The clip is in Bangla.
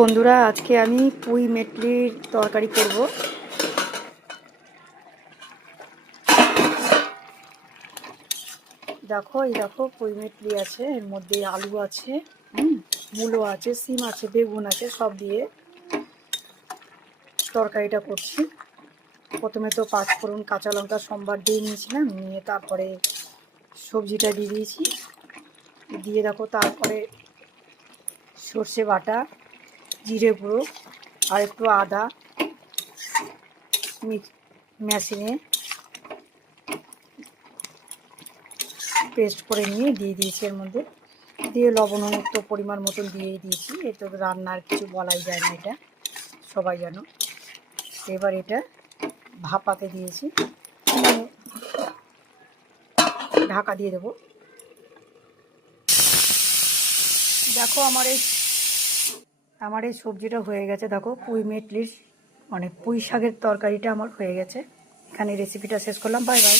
বন্ধুরা, আজকে আমি পুঁই মেটলির তরকারি করব। দেখো পুঁই মেটলি আছে, এর মধ্যে আলু আছে, মূলো আছে, সিম আছে, বেগুন আছে, সব দিয়ে তরকারিটা করছি। প্রথমে তো পাঁচফোড়ন, কাঁচা লঙ্কা সম্বার দিয়ে নিয়েছিলাম, নিয়ে তারপরে সবজিটা দিয়ে দিয়েছি। দিয়ে দেখো তারপরে সর্ষে বাটা, জিরে গুঁড়ো আর একটু আদা মেশিনে পেস্ট করে নিয়ে দিয়ে দিয়েছি এর মধ্যে, দিয়ে লবণ তো পরিমাণ মতন দিয়েই দিয়েছি। এটা তো রান্নার কিছু বলাই যায় না, এটা সবাই জানো। এবার এটা ভাপাতে দিয়েছি, ঢাকা দিয়ে দেবো। দেখো আমার এই সবজিটা হয়ে গেছে। দেখো পুঁই মেটলির পুঁই শাকের তরকারিটা আমার হয়ে গেছে। এখানে রেসিপিটা শেষ করলাম। Bye bye.